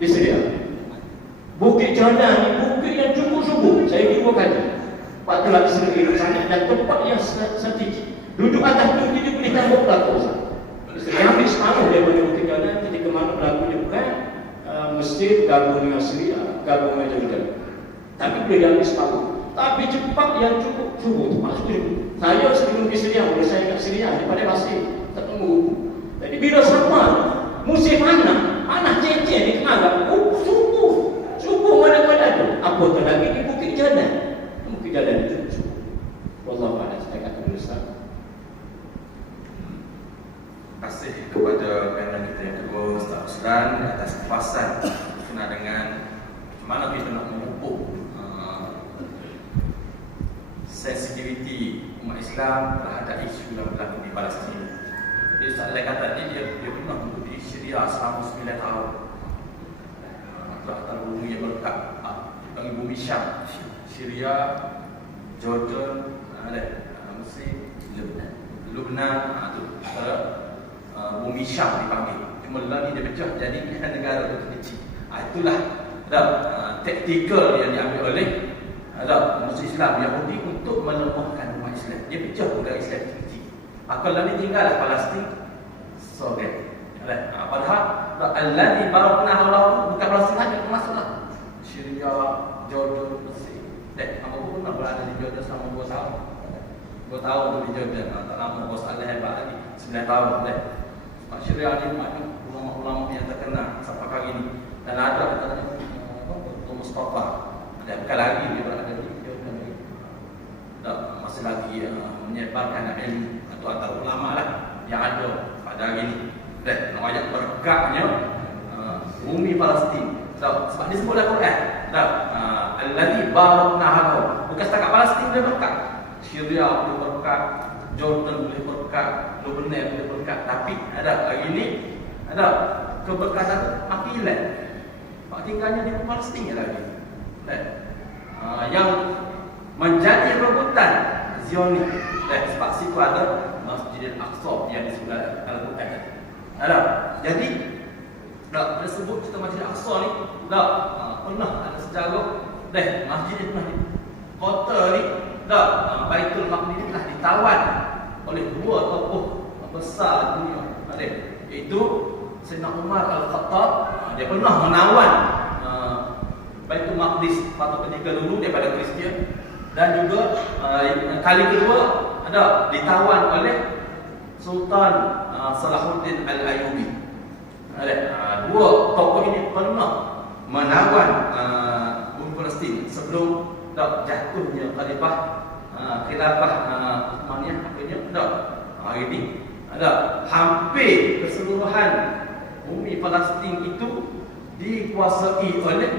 di Syria. Bukit Jordan ni bukit yang cukup subur. Saya 2 kali. Pak telah Israel sangat dan tempat yang strategik. Duduk atas tu dia boleh tangguh belakang. Dia ambil separuh daripada Bukit Jordan ketika mana berlakunya bukan Mesir gabung dengan Syria, gabung dengan Jordan. Tapi boleh diambil separuh. Tapi cepat yang cukup subur. Maksudnya saya sebelum di Syria, bila saya kat Syria daripada pasir tak tunggu. Jadi bila sama musim panas cecek di tengah subuh mana-mana tu. Apatah lagi di Bukit Jordan. Bukit Jordan itu subuh. Wallahu a'lam. Saya kata dulu Ustaz. Terima kasih kepada panel kita yang kedua, Ustaz Usran, atas kepuasan berkenaan dengan macam mana kita nak memupuk sensitiviti umat Islam terhadap isu yang berlaku di Palestin. Jadi Ustaz Ali kata dia pernah duduk di Syria selama 9 tahun. Telah bumi yang berkat bagi bumi Syam, Syria, Jordan, Mesir, Lebanon, itu bumi Syam dipanggil. Cuma lagi dia pecah jadi negara kecil. Itulah taktikal yang diambil oleh musuh Islam Yahudi untuk melemahkan umat Islam. Dia pecah budak Islam kecil. Kalau ni tinggallah Palestin, Soviet. Padahal alladhi barakna hawlahu bukan Palestin saja termasuklah Syria, Jordan, Mesir. Apa pun pernah berada di Jordan selama 2 tahun. 2 tahun di Jordan. Tak lama bos Allah hebat lagi. 9 tahun. Sebab Syria ni banyak ulama-ulama yang terkenal sampai hari ini. Dan ada katanya Dr. Mustafa. Bukan lagi dia berada di Jordan. Masih lagi menyebarkan ilmu atau antara ulama lah yang ada pada hari ini. Dan ayat berkatnya bumi Palestin. Sebab disebut dalam Quran. Alladhi barakna halahu. Bukan setakat Palestin boleh berkat. Syria boleh berkat, Jordan boleh berkat, Lebanon boleh berkat. Tapi hari ini ada keberkatan makin hilang. Pak tinggalnya di Palestin lagi. Yang menjadi rebutan Zionis. Sebab situ ada Masjid Al-Aqsa yang disebut Al-Quran. Jadi disebut kita Masjid Al-Aqsa ni pernah ada sejarah masjid ni pernah kota ni Baitul Maqdis ni telah ditawan oleh 2 tokoh besar dunia. Iaitu Sayyidina Umar Al-Khattab. Dia pernah menawan Baitul Maqdis pada ketika dulu daripada Kristian. Dan juga kali kedua ditawan oleh Sultan Salahuddin Al-Ayyubi. 2 tokoh ini pernah menawan bumi Palestin sebelum jatuhnya khalifah khilafah Uthmaniyah akhirnya hari ini hampir keseluruhan bumi Palestin itu dikuasai oleh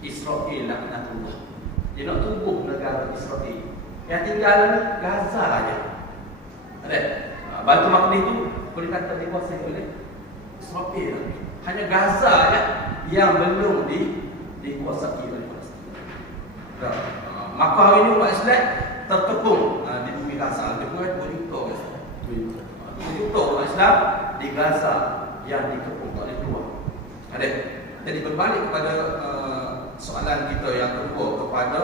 Israel laknatullah. Dia nak tubuh negara Israel. Yang tinggal ni Gaza aja. Baitul Maqdis itu boleh kata dikuasai oleh Israel. Hanya Gaza yang belum dikuasai oleh Palestin. Maka hari ini umat Islam terkepung di bumi Gaza. Lebih kurang 2 juta umat Islam di Gaza yang dikepung tak boleh keluar. Jadi berbalik kepada soalan kita yang kedua kepada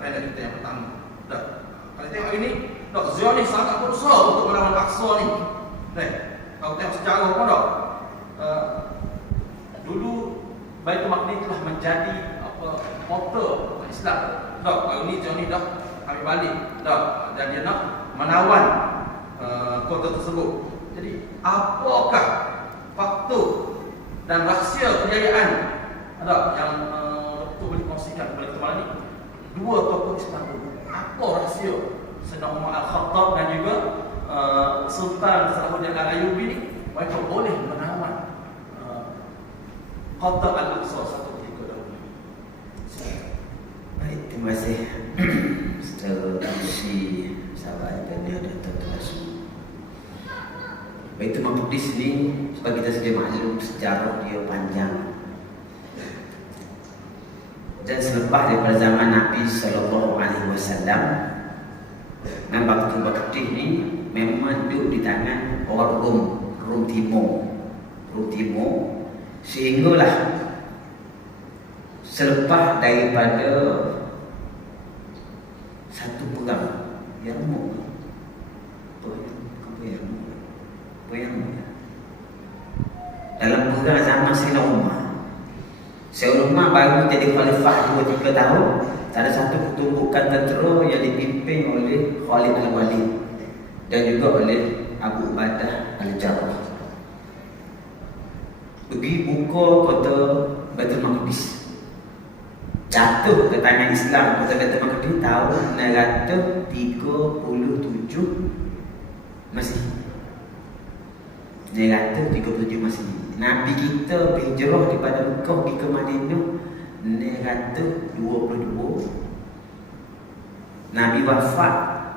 panel kita yang pertama. Kalau tengok ini, Zionis sangat berusaha untuk melawan Al-Aqsa ni. Kalau tengok sejarah pun dulu Baitul Maqdis telah menjadi kota Islam. Hari ini Zionis dah ambil balik. Dan dia nak menawan kota tersebut. Jadi apakah faktor dan rahsia kejayaan yang boleh kongsikan kepada kita malam ni? 2 tokoh Islam dulu. Apa rahsia Sayyidina Umar Al-Khattab dan juga Sultan Salahuddin Al-Ayyubi ni mereka boleh menawan kota Al-Aqsa satu ketika dahulu? Baik, terima kasih setelah kongsi sahabat dan dia tuan-tuan semua. Baitul Maqdis ni sebab kita sedia maklum sejarah dia panjang. Dan selepas daripada zaman Nabi SAW, memang Baitul Maqdis ni memang duduk di tangan orang Rom Timur. Sehinggalah selepas daripada satu perang Yarmouk, dalam perang zaman Sayyidina Umar. Sayyidina Umar baru jadi khalifah 2-3 tahun. Ada satu pertumbukan tentera yang dipimpin oleh Khalid Al-Walid dan juga oleh Abu Ubaidah Al-Jarrah. Pergi buka kota Baitul Maqdis. Jatuh ke tangan Islam kota Baitul Maqdis tahun 937 Masihi. 937 Masihi. Nabi kita berhijrah daripada Mekah pergi ke Madinah 922. Nabi wafat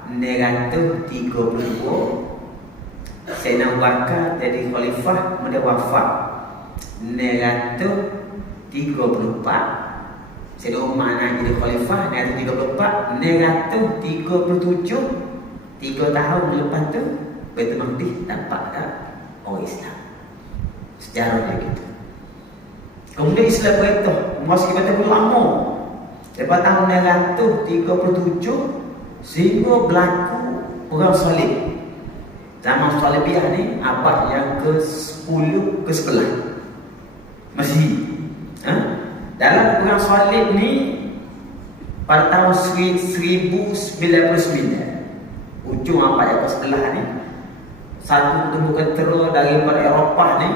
932. Sayyidina Abu Bakar jadi khalifah, dia wafat 934. Sayyidina Umar jadi khalifah 934. 937, 3 tahun lepas tu Baitul Maqdis dapat dah orang Islam. Sejarah dia gitu. Kemudian Islam berita masih kata lama. Lepas tahun 937 sehingga berlaku perang salib. Zaman Salibiyah ni abad yang ke-10 ke-11 Masihi. Dalam perang salib ni pada tahun 1099, ujung abad yang ke-11 ni, satu pertumbukan tentera daripada Eropah ni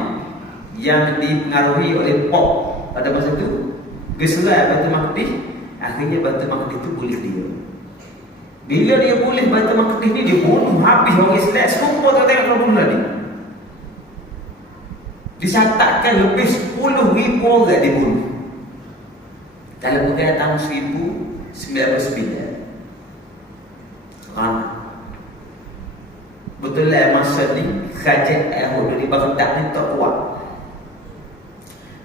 yang dipengaruhi oleh Pop pada masa itu geserai Baitul Maqdis. Akhirnya Baitul Maqdis itu boleh dia. Bila dia boleh Baitul Maqdis ni, dia bunuh habis orang Islam. Semua tak tengok kalau bunuh tadi. Dicatatkan lebih 10,000 orang dibunuh dalam perang tahun 1099. Betul lah masa ni kerajaan Arab di Baghdad ni tak kuat.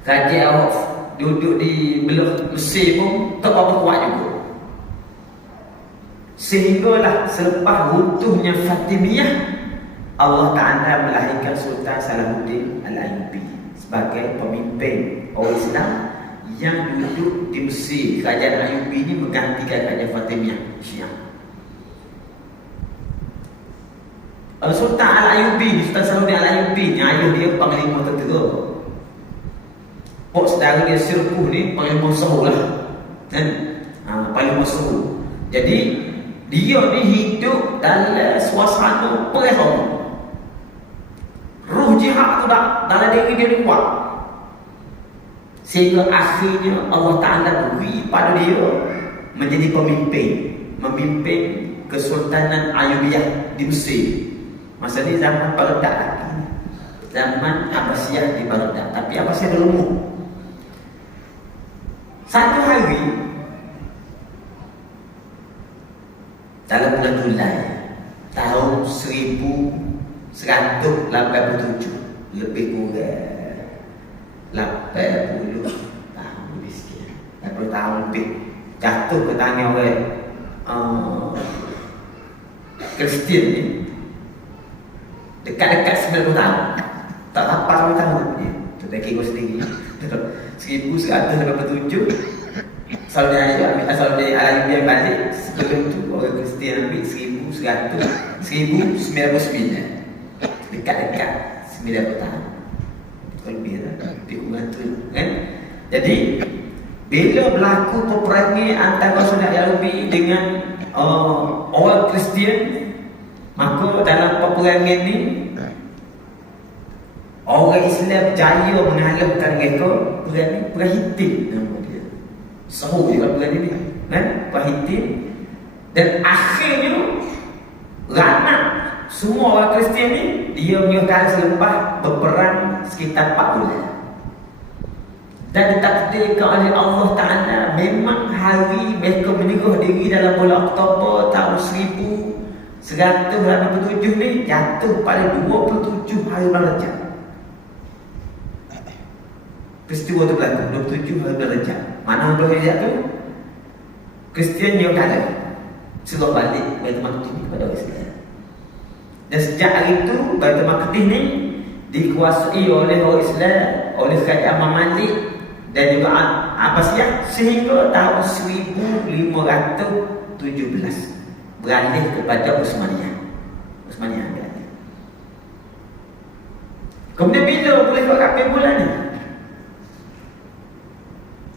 Kerajaan Arab duduk di belah Mesir pun tak apa kuat juga. Sehinggalah selepas runtuhnya Fatimiyah, Allah Ta'ala melahirkan Sultan Salahuddin Al-Ayyubi sebagai pemimpin orang Islam yang duduk di Mesir. Kerajaan Ayyubi ini menggantikan kerajaan Fatimiyah Syiah. Sultan Al-Ayyubi, Sultan Salahuddin Al-Ayyubi ni ayah dia panglima tentera. Pok saudara dia Sirkuh ni panglima Suruh lah. Panglima Suruh. Jadi dia ni hidup dalam suasana perang. Ruh jihad tu dalam diri dia ni kuat. Sehingga akhirnya Allah Ta'ala beri pada dia menjadi memimpin Kesultanan Ayyubiyah di Mesir. Masa ni zaman Baghdad lagi, zaman Abbasiyah di Baghdad. Tapi Abbasiyah dah lumpuh. Satu hari dalam bulan Julai tahun 1187, lebih kurang 80 tahun lebih sekian, 80 tahun lebih, jatuh ke tangan orang Kristian ni dekat-dekat 90 tahun, tak dapat 10 tahun ni. Tu tak kira sendiri. 1187 Saudi Arabia balik. Sebelum tu orang Kristian ambil 1909. Dekat-dekat 90 tahun. Lebih lah, lebih kurang tu kan? Jadi bila berlaku peperangan antara Saudi Arabia dengan orang Kristian, maka dalam peperangan ni orang Islam jaya mengalahkan mereka. Perang Hittin nama dia. Seru juga perang ini kan? Perang Hittin. Dan akhirnya ranak semua orang Kristian ni, dia menyatakan selepas berperang sekitar 4 bulan. Dan ditakdirkan oleh Allah Ta'ala, memang hari mereka menyerah diri dalam bulan Oktober tahun 1187 ni jatuh pada 27 hari bulan Rejab. Peristiwa tu berlaku 27 hari bulan Rejab. Mana bulan Rejab tu? Kristian dia kalah, suruh balik Baitul Maqdis kepada orang Islam. Dan sejak hari itu Baitul Maqdis ni dikuasai oleh orang Islam, oleh Kerajaan Mamalik dan juga Abbasiyah sehingga tahun 1517 beralih kepada Utsmaniyah. Utsmaniyah beralih. Kemudian bila boleh buat kapan bulan ni?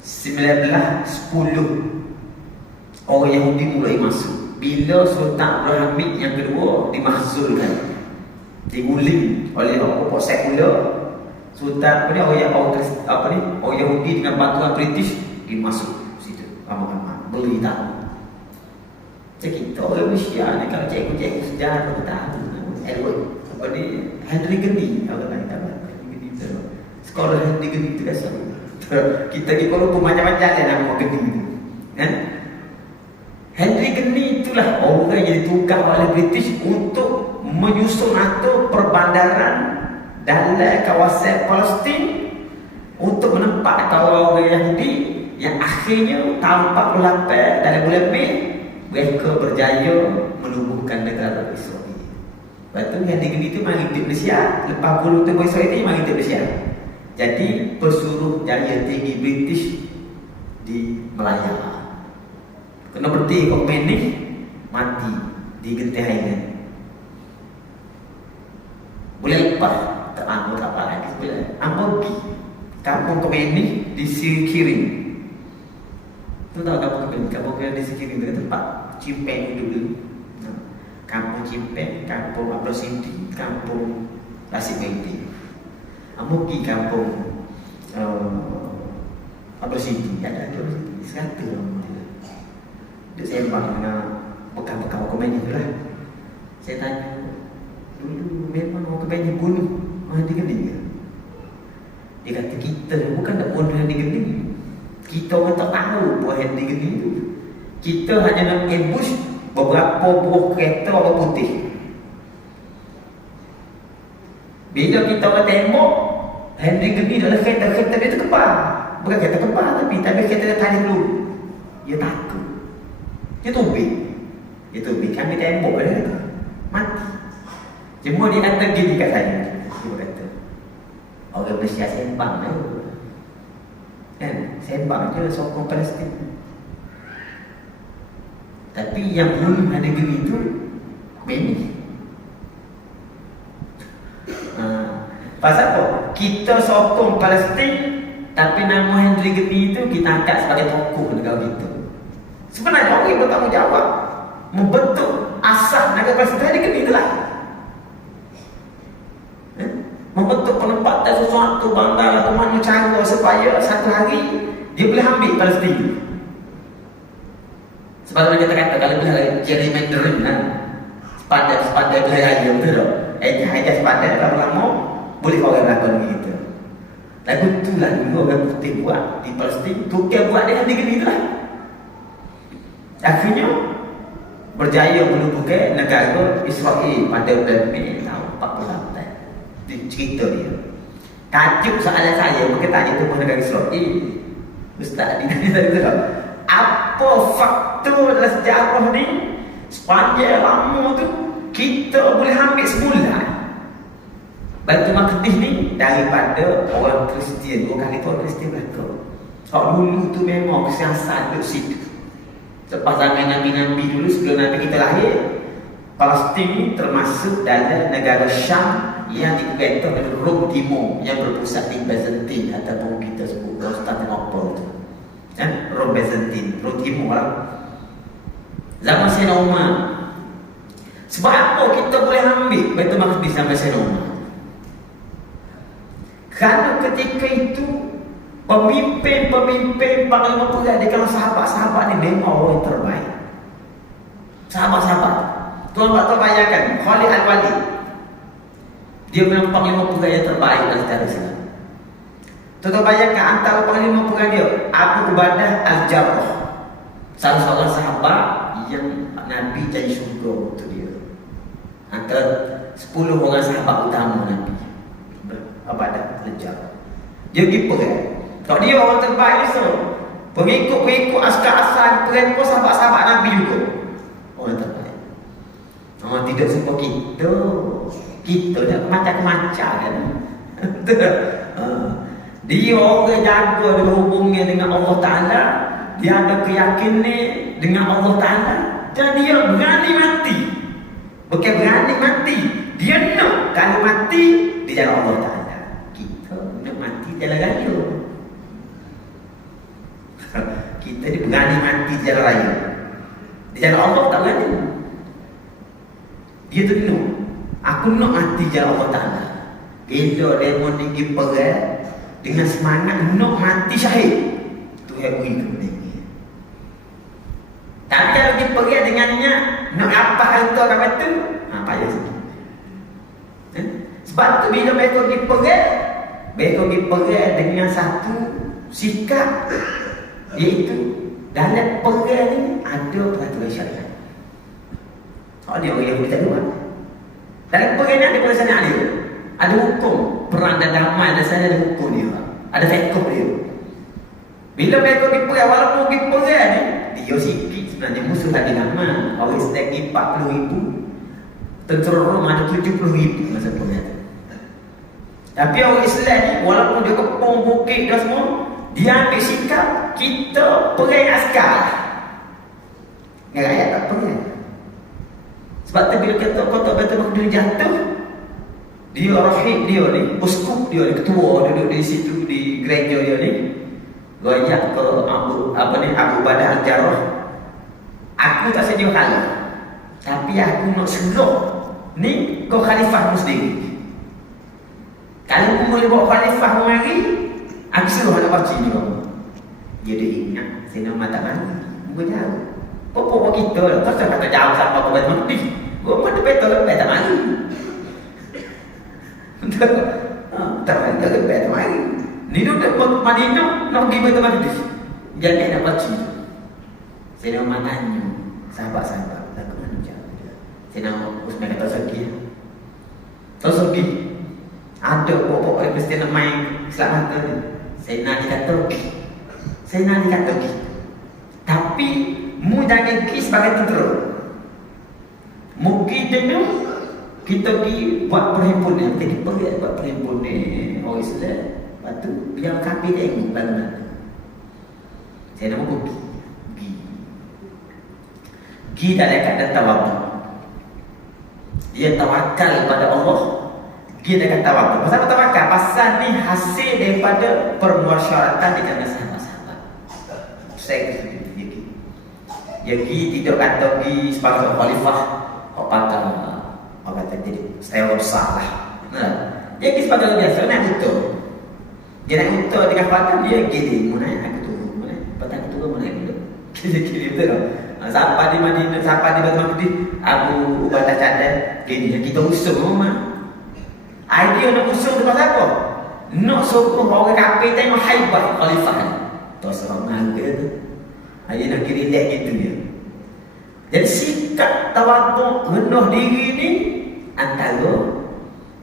1910 orang Yahudi mulai masuk. Bila Sultan Abdul Hamid yang kedua dimahzulkan, diguling oleh orang sekular, Sultan orang Yahudi dengan bantuan British dimasuk situ ramai-ramai beli tahu. Kita orang Malaysia ni kalau cikgu-cikgu sejarah tahu Edward Henry Gandhi, orang lain tahu Gandhi tu. Sekolah Henry Gandhi tu biasa. Kita di Kuala Lumpur macam-macam nama Gandhi tu. Kan? Henry Gandhi itulah orang yang ditugas oleh British untuk menyusun atau perbandaran dalam kawasan Palestin untuk menempatkan orang-orang Yahudi yang akhirnya tahun 48 dalam bulan Mei mereka berjaya menubuhkan negara Israel. Lepas tu Henry Gandhi itu mari ke Malaysia, lepas bunuh tubuh Israel itu mari ke Malaysia. Jadi pesuruh jaya tinggi British di Melaya. Kena berhenti kok menih mati di Genting Highland. Boleh lepas tak ambil kapal lagi boleh. Ambil pergi kampung Kemenih di Sirkiring. Tu tahu kampung Kemenih? Kampung Kemenih di Sirkiring tu tempat Cimpeng dulu. Kampung Cimpeng, kampung Abdul Sindi, kampung Lasik Menti. Ambil pergi kampung Abdul Sindi. Ada Abdul Sindi 100 orang. Dia sembang dengan bekas-bekas Kemenih tu lah. Saya tanya, dulu memang orang Kemenih bunuh orang Henry Gandhi ke? Dia kata kita bukan tak bunuh Henry Gandhi. Kita orang tak tahu buat Henry Gandhi tu. Kita hanya nak ambush beberapa buah kereta orang putih. Bila kita orang tembak Henry Gandhi dalam kereta dia terkepar. Bukan kereta kepar tapi kereta dia tanya dulu. Dia takut. Dia tubik kami tembok dia kata mati. Cuma dia kata gini kat saya. Dia kata orang Malaysia sembang je kan, sembang je sokong Palestin. Tapi yang bunuh negeri itu Menih. Pasal apa? Kita sokong Palestin tapi nama Henry Gandhi itu kita angkat sebagai tokoh negara kita. Sebenarnya orang yang bertanggungjawab membentuk asas negara Palestin Henry Gandhi itulah. Membentuk penempatan sesuatu bandar atau mana cara supaya satu hari dia boleh ambil Palestin. Sebab kita kata kalau dia gerrymandering kan, sepadan belanja betul tak? Aja sepadan lama-lama boleh orang lakukan begitu. Lagu itulah dulu orang putih buat di Palestin, Turki buat dia Henry Gandhi itulah. Akhirnya berjaya menubuhkan negara Israel pada bulan Mei tahun 48. Di cerita dia. Tajuk soalan saya mungkin tanya tubuh negara Israel. Ustaz ditanya tadi tu. Apa faktor dalam sejarah ni sepanjang lama tu kita boleh ambil sebulan Baitul Maqdis ni daripada orang Kristian. Dua kali tu orang Kristian belakang. Sebab dulu tu memang kesiasan duduk situ. Lepas zaman Nabi-Nabi dulu sebelum Nabi kita lahir, Palestin ni termasuk dalam negara Syam yang dikuasai oleh Rom Timur yang berpusat di Byzantine ataupun kita sebut Konstantinopel tu. Kan? Rom Byzantine, Rom Timur lah. Zaman Sayyidina Umar. Sebab apa kita boleh ambil Baitul Maqdis sampai Sayyidina Umar? Kerana ketika itu pemimpin panglima perang di kalangan sahabat-sahabat ni memang orang yang terbaik. Sahabat-sahabat. Tuan tak tahu bayangkan Khalid Al-Walid. Dia memang panglima perang yang terbaik dalam sejarah Islam. Tuan bayangkan antara panglima perang dia Abu Ubadah Al-Jarrah. Salah seorang sahabat yang Nabi janji syurga untuk dia. Antara 10 orang sahabat utama Nabi. Ubadah Al-Jarrah. Dia pergi perang. Kalau dia orang terbaik ni so, pengikut askar-askar perang pun sahabat-sahabat Nabi juga. Orang terbaik. Orang tidak suka kita. Kita dah macam-macam kan. Dia orang jaga dengan hubungnya dengan Allah Ta'ala. Dia ada keyakinan dengan Allah Ta'ala. Dan dia berani mati. Bukan berani mati, dia nak kalau mati di jalan Allah Ta'ala. Kita nak mati jalan raya. Kita ni berani mati di jalan raya. Di jalan Allah tak berani. Dia tu nak, aku nak mati jalan Allah Ta'ala. Bila demo tinggi perang dengan semangat nak mati syahid, tu yang beri kepentingan. Tapi kalau dia perang dengan niat nak apa harta kamu tu, payah sikit. Sebab tu bila mereka pergi perang, mereka pergi perang dengan satu sikap, iaitu dalam perang ni ada peraturan syariat. Dia orang Yahudi tak buat. Dalam perang ni ada peraturan dia. Ada hukum perang dan damai, dan sana ada hukum dia. Ada fiqh dia. Bila mereka pergi perang, walaupun pergi perang ni, dia sikit sebenarnya musuh lagi lama. Orang Islam ni 40,000, tentera Rom ada 70,000 masa perang. Tapi orang Islam ni walaupun dia kepung bukit dan semua, dia ambil sikap kita perang askar. Rakyat tak perang. Sebab tu bila kata kota Baitul Maqdis jatuh, dia rahib dia ni, uskup dia ni, ketua duduk di situ di gereja dia ni, royak ke Abu Badah Al-Jarrah. Aku tak sedia kalah, tapi aku nak suruh ni kau khalifah sendiri. Kalau aku boleh bawa khalifah mari, aku suruh anak baca ni kamu. Dia ingat saya nak mata mana, muka jauh. Pokok kita lah, kau kata jauh sampai ke Baitul Maqdis. Gua mata betul lepas tak mari. Tak mari ke lepas tak mari. Ni duduk Madinah nak pergi Baitul Maqdis. Jangan nak baca. Saya nak tanya sahabat-sahabat lagu mana jauh dia. Saya nak Usman kata segi. Tahu segi. Ada pokok orang Kristian nak main selamat ni. Saya nak dikata okey. Saya nak dikata okey. Tapi mu jangan pergi sebagai tentera. Mungkin jenuh kita pergi buat perhimpunan. Kita pergi buat perhimpunan orang Islam. Lepas tu biar kafir tengok bagaimana. Saya nak pergi. Pergi dalam keadaan tawakal. Dia tawakal pada Allah. Dia dengan tawakal. Pasal apa tawakal? Pasal ni hasil daripada permuasyaratan dengan sahabat-sahabat. Saya dia pergi tidak kata pergi sebagai khalifah. Orang kata jadi saya besar lah. Dia pergi sebagai biasa nak betul. Dia nak betul dengan kata dia gini. Mana aku turun? Mana? Patah aku turun mana aku? Kiri betul tak? Sampai di Madinah, sampai di Baitul Maqdis, Abu Ubaidah cadang gini. Kita usung rumah. Idea nak usung tu pasal apa? Nak suruh orang kafir tengok haibah khalifah ni. Tak serang malu dia tu. Dia nak kira relax gitu dia. Jadi sikap tawaduk rendah diri ni antara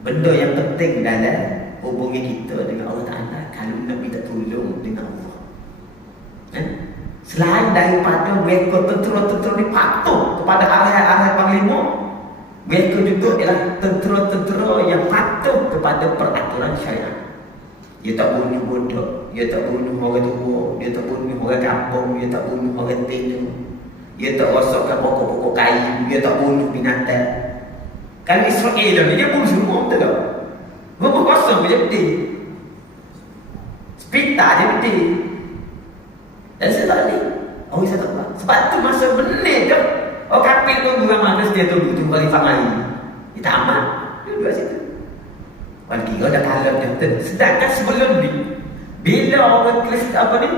benda yang penting dalam hubungan kita dengan Allah Ta'ala. Kalau nak minta tolong dengan Allah. Selain daripada mereka tentera-tentera ni patuh kepada arahan-arahan panglima, mereka juga ialah tentera-tentera yang patuh kepada peraturan syariat. Dia tak bunuh budak, dia tak bunuh orang tua, dia tak bunuh orang kampung, dia tak bunuh orang tina, dia tak rosakkan pokok-pokok kayu, dia tak bunuh binatang. Kalau Israel ni, dia bunuh semua, betul tak? Rumah kosong dia betul. Hospital dia betul. Dan sebab ni, orang saya tak buat. Sebab tu masa benar ke, orang kafir tu ramai Kristian tu tunggu khalifah lagi. Dia tak amat. Dia duduk situ. Orang kira dah kalah dia. Sedangkan sebelum ni, bila orang Kristian apa ni,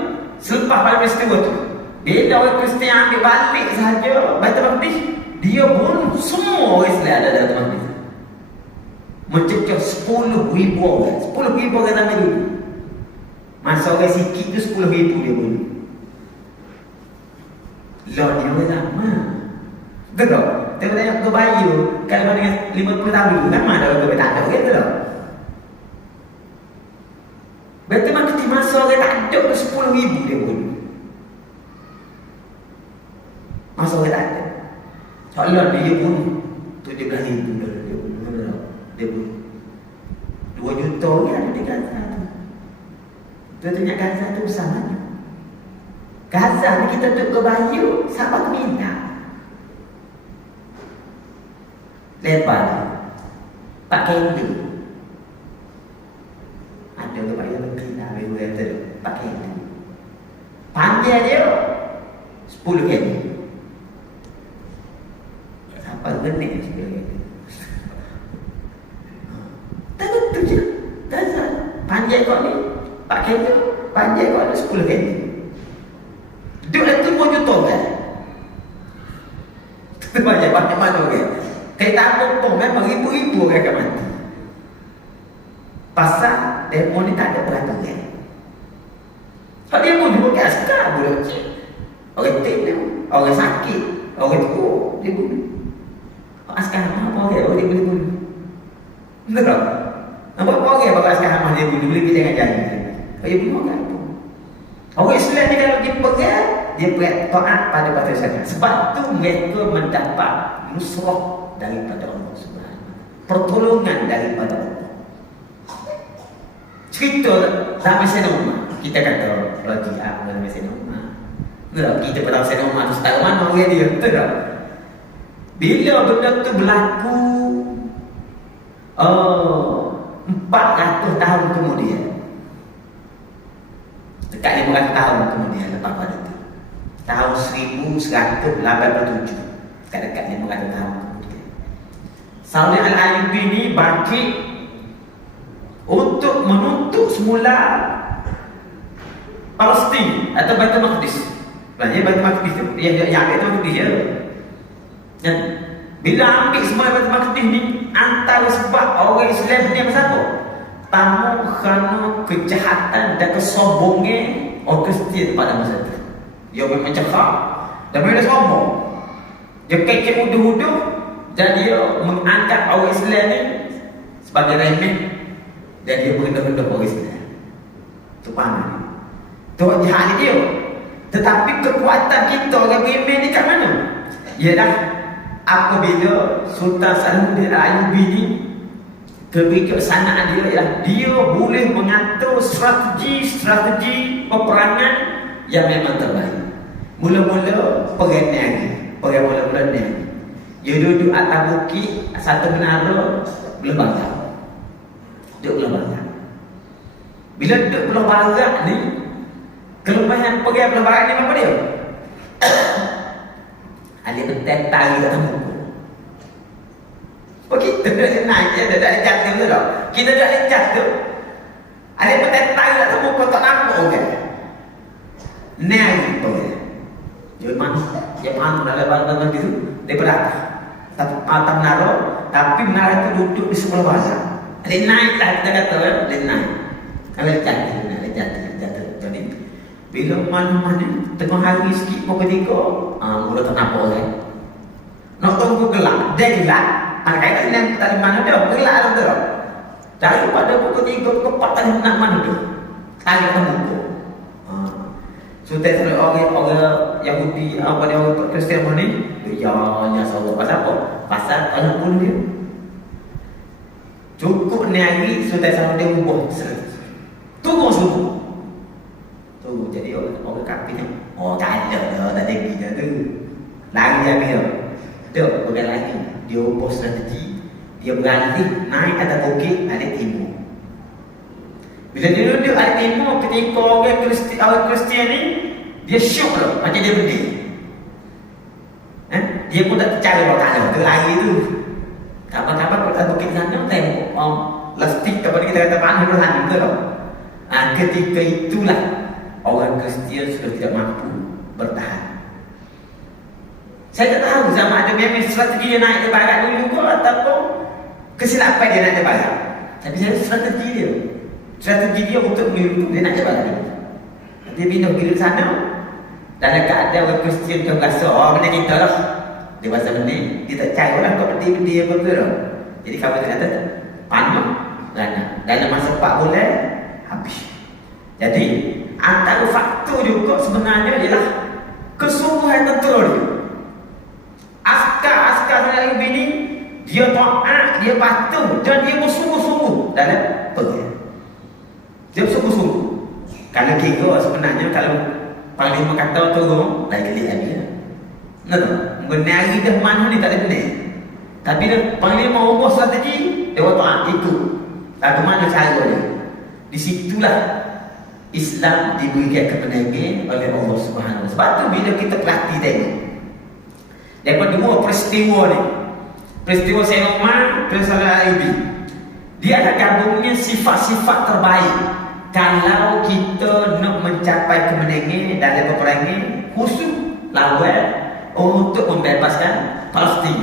selepas pada peristiwa tu, bila orang Kristian ambil balik sahaja Baitul Maqdis, dia bunuh semua orang Islam ada dalam Baitul Maqdis. Mencecah 10,000 orang. 10,000 orang zaman dulu. Masa orang sikit tu 10,000 dia bunuh. Lord dia orang lama. Betul tak? Tengok tengok ke bayu. Kalau dengan 50 tahun dulu, lama dah orang tak ada. Betul tak? Betul maka masa orang tak ada 10,000 dia bunuh. Masa orang tak ada. Soalan dia bunuh 17,000 dah dia bunuh. Dia bunuh 2 juta ni ada di Gaza tu. Tentunya Gaza itu bersamanya. Gaza ni kita duduk ke Bayu, siapa minta? Lebar pakai itu. Ada ke Bayu negeri dah, Bayu kata pakai itu. Panjang dia 10 kali. Siapa genik sekali. Tak betul je. Gaza panjang kau ni pakai itu, panjang kau ni 10 kali. Duduk dah tu pun juta kan? Itu banyak mana kan? Kayak tak potong kan? Beribu-ribu orang akan mati. Pasal demo ni tak ada peraturan. Kalau dia pun juga ke askar boleh cik. Orang tim orang sakit, orang tu dia bunuh. Askar apa orang dia boleh bunuh. Betul tak? Nampak orang bawa askar apa dia bunuh, boleh pergi dengan janji. Kalau dia bunuh orang tu. Orang Islam ni kalau dia pegang, dia taat pada batu syariat. Sebab tu mereka mendapat nusrah daripada Allah Subhanahu, pertolongan daripada Allah. Cerita zaman Sayyidina Umar, kita kata Raji'ah zaman Sayyidina Umar. Betul, kita pada Sayyidina Umar tu setara mana orang dia, betul tak? Bila benda tu berlaku 400 tahun kemudian, dekat 500 tahun kemudian lepas pada itu, tahun 1187, dekat 500 tahun kemudian, Salih Al-Ayyubi ni bangkit untuk menuntut semula Palestin atau Baitul Maqdis. Sebenarnya Baitul Maqdis tu yang Baitul Maqdis je. Dan bila ambil semua Baitul Maqdis ni, antara sebab orang Islam ni apa siapa? Tamu kerana kejahatan dan kesombongan orang Kristian pada masa itu. Dia memang cakap dan mereka sombong. Dia kekek uduh-uduh dan dia menganggap orang Islam ni sebagai remeh dan dia merendah-rendah orang Islam. Itu pandang. Itu jahat dia. Tetapi kekuatan kita orang remeh ni kat mana? Ialah apabila Sultan Salahuddin Ayyubi ni, kebijaksanaan dia ialah dia boleh mengatur strategi peperangan yang memang terbaik. Mula-mula perang mula-mula ni, dia duduk atas bukit satu menara belah barat. Duduk belah barat. Bila duduk belah barat ni, kelemahan perang belah barat ni apa dia? Ada betul tarik atas muka. Oh, kita dah naik je, dah ada jatuh tu tak? Kita dah ada jatuh. Ada petetai tak tahu kau tak nampak kan? Naik tu kan? Dia mana dalam bangunan itu, dia beratas. Atas menara, tapi menara itu duduk di sebelah barat. Dia naik lah, kita kata kan? Dia naik. Kalau dia jatuh. Jadi, bila mana-mana, tengah hari sikit pukul 3, mula tak nampak kan? Nak tunggu gelap, dia gelap. Kaitan yang tadi mana dia gelap tu. Daripada pukul 3 pukul 4 tadi nak mana tu? Tadi temu. Sudah orang Yahudi apa dia orang Kristian ni? Ya saudara pasal apa? Pasal anak pun dia. Cukup ni hari sudah sama dia ubah. Tunggu. Jadi orang kafir ni. Oh tak ada dia tu. Lagi dia. Tu bukan lagi. Dia ubah strategi. Dia beralih naik atas bukit ada timur. Bila dia duduk ada timur, ketika orang Kristian ni, dia syok lah macam dia berdiri. Dia pun tak percaya bahawa tak ada. Dia lari tu. Kapan-kapan kalau atas bukit sana, tengok lastik kepada kita kata panah dulu sana. Betul tak? Ketika itulah orang Kristian sudah tidak mampu bertahan. Saya tak tahu sama ada memang strategi dia naik ke barat dulu ke ataupun kesilapan dia naik ke barat. Tapi saya strategi dia untuk menyuruh dia naik ke barat. Dia pindah pergi ke sana dan dekat ada orang Kristian tu rasa benda kita lah. Dia rasa benda dia tak percaya lah kau benda apa tu lah. Jadi kamu tu kata panah dalam masa 4 bulan habis. Jadi antara faktor juga sebenarnya ialah kesungguhan tentera dia. Askar Al-Ayyubi ni dia taat, dia patuh dan dia bersungguh-sungguh dalam perang. Dia bersungguh-sungguh. Kalau kira sebenarnya kalau Panglima kata turun, lain kali dia. Benar. Mengenai dah mana ni tak ada benar. Tapi dia Panglima ubah strategi, dia waktu itu. Lagu mana cara dia? Di situlah Islam diberikan kemenangan oleh Allah Subhanahu. Sebab tu bila kita perhati tengok. Daripada dua peristiwa ni. Peristiwa Sayyidina Umar dan Sayyidina Ali. Dia ada gabungnya sifat-sifat terbaik. Kalau kita nak mencapai kemenangan dalam peperangan khusus lawan untuk membebaskan Palestin.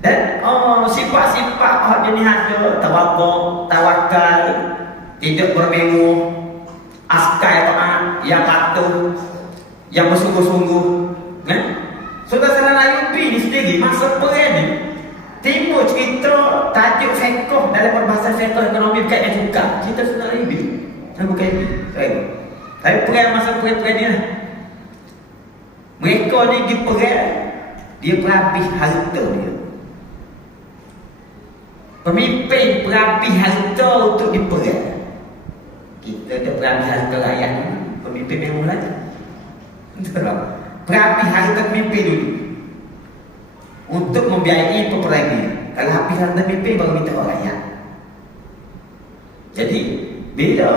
Dan sifat-sifat jenis ada tawakal, tidak bermenguh, askar taat, yang patuh, yang bersungguh-sungguh. Saudara-saudara Ayubi ni sendiri masa perang ni timbul cerita tajuk fiqh dalam perbahasan fiqh ekonomi bukan yang suka. Cerita saudara Ayubi. Bukan ini. Tapi perang masa perang ni lah. Mereka ni di perang, dia berhabis harta dia. Pemimpin berhabis harta untuk diperang. Kita dah berhabis harta rakyat ni. Pemimpin memang lagi. Berhabis harta pemimpin dulu untuk membiayai peperangan. Kalau habis harta pemimpin baru minta orang rakyat. Jadi bila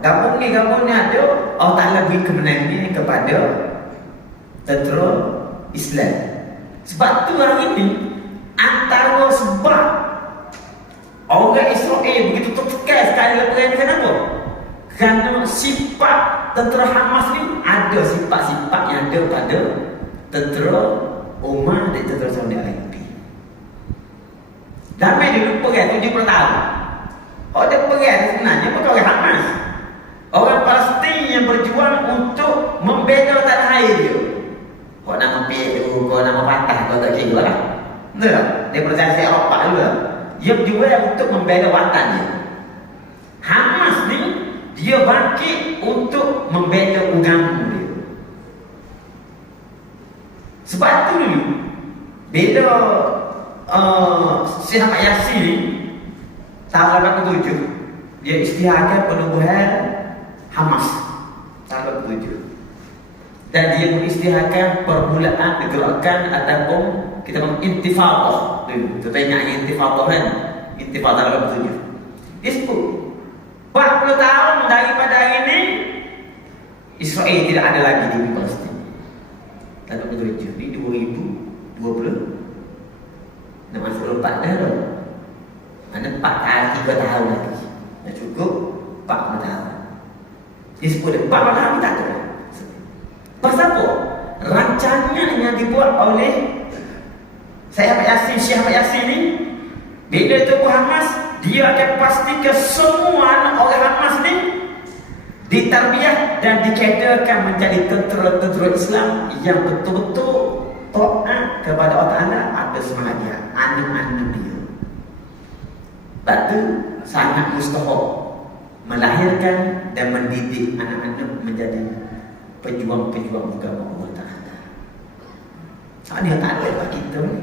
gabung ni ada, Allah Ta'ala beri kemenangan kepada tentera Islam. Sebab tu hari ini antara sebab orang Israel begitu tertekan sekali dalam perang ni, kenapa? Kerana sifat tentera Hamas ni ada sifat-sifat yang ada pada tentera Umar dan tentera Saudi Arabia. Damai dulu perang 70 tahun. Orang perang sebenarnya bukan orang Hamas. Orang Palestin yang berjuang untuk membela tanah air dia. Kau nama PLO, kau nama patah, kau tak kira lah. Betul tak? Dia percaya Eropah dulu lah. Dia berjuang untuk membela watan dia. Hamas ni dia bangkit untuk membela agama dia. Sebab tu dulu bila Syekh Ahmad Yasin ni tahun 87 dia isytiharkan penubuhan Hamas tahun 87. Dan dia mengisytiharkan permulaan gerakan ataupun kita panggil intifadah dulu. Kita ingat intifadah kan? Intifadah tahun 87. Dia sebut 40 tahun daripada hari ini Israel tidak ada lagi di Palestin. Tahun 87 ni 2020. Dah masuk 4 dah dah. Mana 3 tahun lagi. Dah cukup 40 tahun. Dia sebut 40 tahun tak ada. Pasal apa? Rancangan yang dibuat oleh Syekh Ahmad Yasin ni, bila tubuh Hamas, dia akan pastikan semua orang Hamas ni ditarbiah dan dikedarkan menjadi tentera-tentera Islam yang betul-betul taat kepada Allah Ta'ala ada semangat dia, anak-anak dia. Sebab tu sangat mustahil melahirkan dan mendidik anak-anak menjadi pejuang-pejuang agama Allah Ta'ala. Soalnya tak ada bagi kita ni.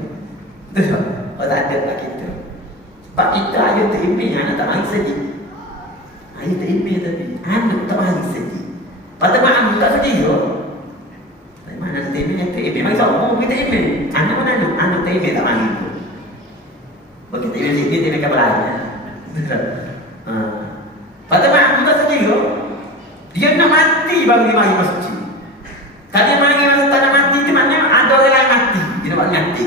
Betul tak? Oh, tak ada bagi kita. Sebab kita ayah terimbil, anak tak mari saja. Ayah terimbil tapi anak tak mari saja. Pada mak tak saja ke? Dari mana anak terimbil yang terimbil? Mari sama kita terimbil. Anak mana anak? Anak terimbil tak mari pun. Bagi terimbil sikit, terimbil kapal lain. Betul tak? Pada mak tak saja ke? Dia nak mati baru dia mari masuk sini. Kalau dia mari masuk tak nak mati, di mana ada orang lain mati. Dia nak buat mati.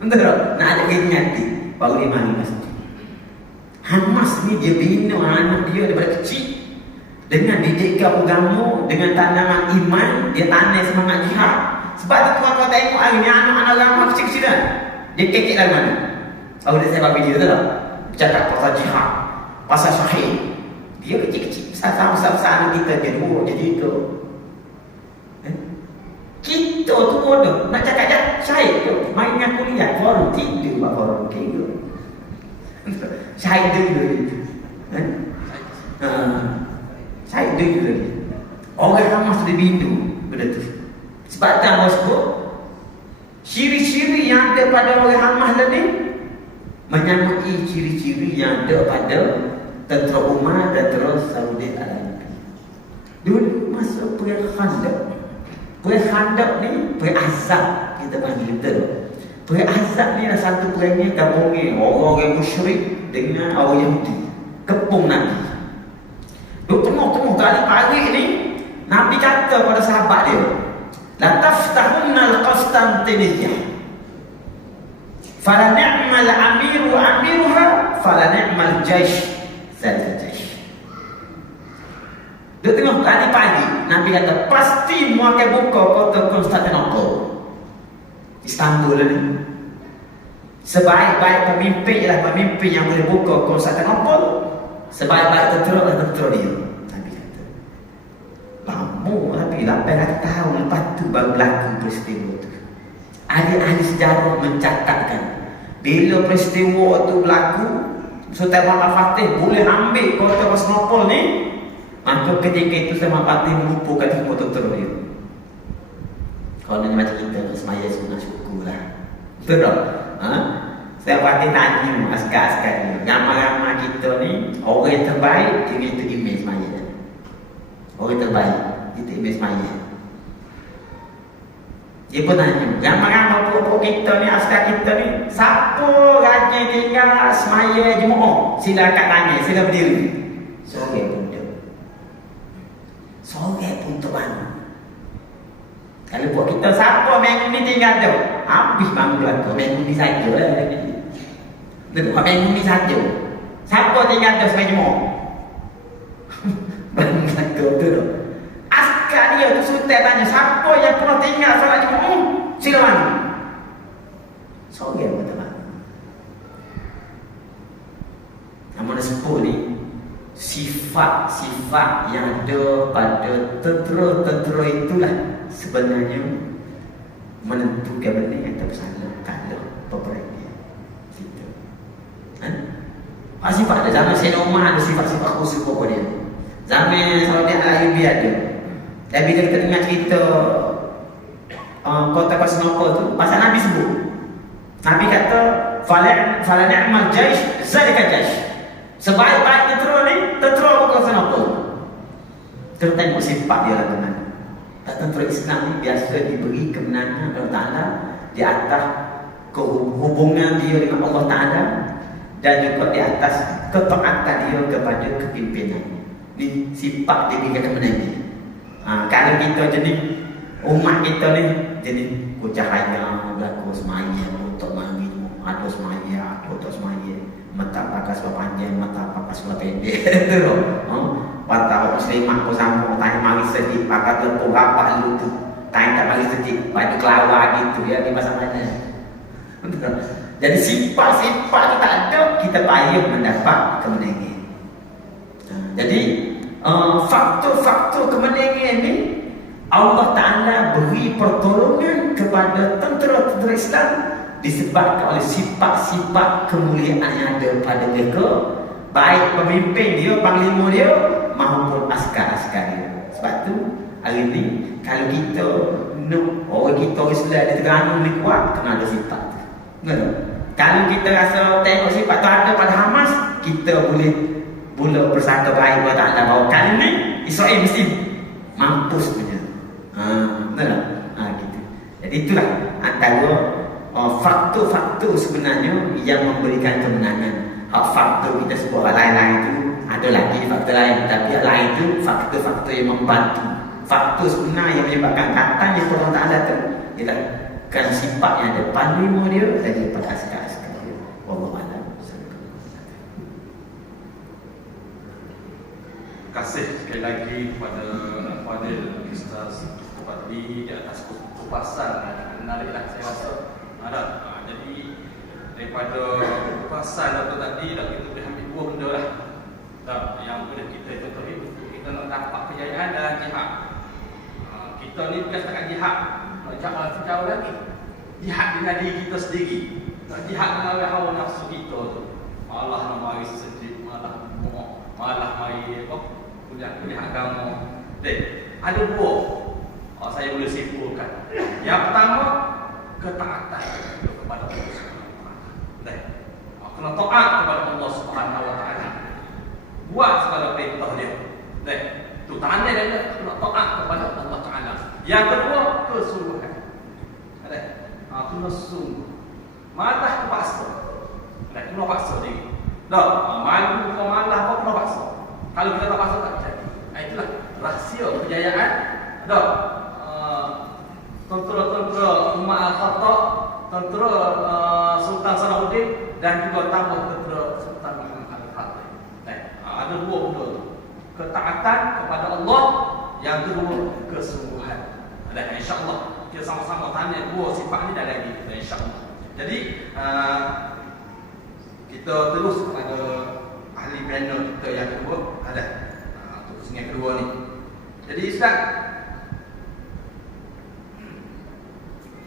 Betul tak? Nak ada orang mati baru dia mari masuk sini. Hamas ni dia bina anak dia daripada kecil dengan didikan agama, dengan tanaman iman, dia tanam semangat jihad. Sebab tu tuan-tuan tengok hari ni anak-anak agama kecil-kecil kan. Dia kekek dari mana? Baru dia saya buat video tu tak? Bercakap pasal jihad, pasal syahid. Dia kecil-kecil. Besar-besar anak kita dia dua jadi itu. Kita tu bodoh. Nak cakap syahid tu main dengan kuliah baru tidur baru kira. Syahid dulu. Syahid dulu. Orang Hamas dia bindu benda tu. Sebab dah sebut ciri-ciri yang ada pada orang Hamas tadi menyamai ciri-ciri yang ada pada tentera Umar dan tentera Saudi Arabia. Dulu masuk perang Khandaq. Perang Khandaq ni perang azab kita panggil betul. Perang azab ni adalah satu perang ni gabungin orang musyrik dengan orang Yahudi. Kepung Nabi. Duk tengok-tengok kali pagi ni Nabi kata pada sahabat dia, la taftahunna al-Qastantiniyah. Fala ni'mal amiru amiruha fala ni'mal jaish zalika jaish. Dia tengok tadi pagi Nabi kata pasti mu akan buka kota Konstantinopel, Istanbul ni. Sebaik-baik pemimpin ialah pemimpin yang boleh buka Konstantinopel. Sebaik-baik tentera adalah tentera dia. Nabi kata lama tapi 800 tahun lepas tu baru berlaku peristiwa tu. Ahli-ahli sejarah mencatatkan bila peristiwa itu berlaku, Sultan Muhammad Fatih boleh ambil kota Konstantinopel ni, maka ketika itu Sultan Muhammad Fatih melupakan semua tentera dia. Kalau ni macam kita nak semaya semua syukur lah. Betul tak? Sultan Fatih tanya askar-askar ni, ramai-ramai kita ni orang yang terbaik, dia itu imej semaya. Orang yang terbaik, itu imej semaya. Dia pun tanya, ramai-ramai pokok kita ni, askar kita ni, siapa rajin tinggal semaya Jumaat? Sila angkat tangan, sila berdiri. Sorang pun tak. Sorang pun tak bangun. Kalau buat kita, siapa minggu ni tinggal tu? Habis bangun belakang, minggu ni saja lah. Minggu ni saja. Siapa tinggal tu semaya Jumaat? Bangun belakang tu tak. Askar dia tu Sultan tanya, siapa yang pernah tinggal solat Jumaat? Sila bangun. Sorang pun tak bangun. Namun sebut ni sifat-sifat yang ada pada tentera-tentera itulah sebenarnya menentukan benar atau salah kalau peperangan kita. Sifat ada zaman Sayyidina Umar ada sifat-sifat khusus pokok dia. Zaman Saudi Arabia ada. Dan bila kita dengar cerita kota Konstantinopel tu, pasal Nabi sebut. Nabi kata fala ni'mal jaish zalika jaish. Sebaik-baik tentera ni, tentera Konstantinopel. Kita tengok sifat dia lah teman. Tentera Islam ni biasa diberi kemenangan Allah Ta'ala di atas hubungan dia dengan Allah Ta'ala dan juga di atas ketaatan dia kepada kepimpinan. Ni sifat dia berikan kemenangan. Kalau kita jenis umat kita ni jenis cahaya berlaku semaya untuk mandi, ada semaya, ada semaya, mata pakai sebelah panjang, mata pakai sebelah pendek. Tu Patah muslimah pun sama, tanya mari sedih, pakai tepung apa lu tu, tanya tak mari sedih, baju kelawar gitu ya di masa mana. Jadi sifat-sifat itu tak ada, kita payah mendapat kemenangan. Jadi faktor-faktor kemenangan ni Allah Ta'ala beri pertolongan kepada tentera-tentera Islam disebabkan oleh sifat-sifat kemuliaan yang ada pada mereka, baik pemimpin dia, panglima dia maupun askar-askar dia. Sebab tu hari ni kalau kita orang kita Islam di Terengganu ni kuat, kena ada sifat tu. Kalau kita rasa tengok sifat tu ada pada Hamas, kita boleh bersangka baik kepada Allah bahawa kali ni Israel mesti mampus punya. Gitu. Jadi itulah antara faktor-faktor sebenarnya yang memberikan kemenangan. Faktor kita sebut lain-lain itu ada lagi faktor lain, tapi yang lain itu faktor-faktor yang membantu. Faktor sebenar yang menyebabkan katanya Allah Ta'ala itu ialah kerana sifat yang ada panglima dia daripada askar-askar dia. Wallahualam. Terima kasih sekali lagi kepada Fadil Ustaz Fadli di atas kupasan menariklah saya rasa. Jadi daripada kupasan atau tadi dah kita boleh ambil dua benda lah. Yang boleh kita contohi untuk kita nak dapat kejayaan dalam jihad. Kita ni bukan setakat jihad, nak jihad sejauh lagi. Jihad dengan diri kita sendiri. Nak jihad dengan hawa nafsu kita tu. Malah nak mari sedih, malah mari kuliah agama. Ada dua saya boleh simpulkan. Yang pertama, ketaatan kepada Allah Subhanahu Wa Taala. Kena taat kepada Allah Subhanahu Wa Taala. Buat segala perintah dia. Tu. tanda dia kena taat kepada Allah Taala. Yang kedua, kesungguhan. Ada. Kena sungguh. Malah terpaksa. Kena paksa diri. Dah, malu kau malah kau kena paksa. Kalau kita tak paksa tak jadi. Itulah rahsia kejayaan. Dah. Tentera Umar Al-Khattab, tentera Sultan Salahuddin dan juga tambah tentera Sultan Muhammad Al-Fatih. Ada dua benda tu. Ketaatan kepada Allah, yang kedua kesungguhan. Dan insya-Allah kita sama-sama tanya dua sifat ni dah lagi kita insya-Allah. Jadi kita terus kepada ahli panel kita yang kedua ada untuk pusing yang kedua ni. Jadi Ustaz,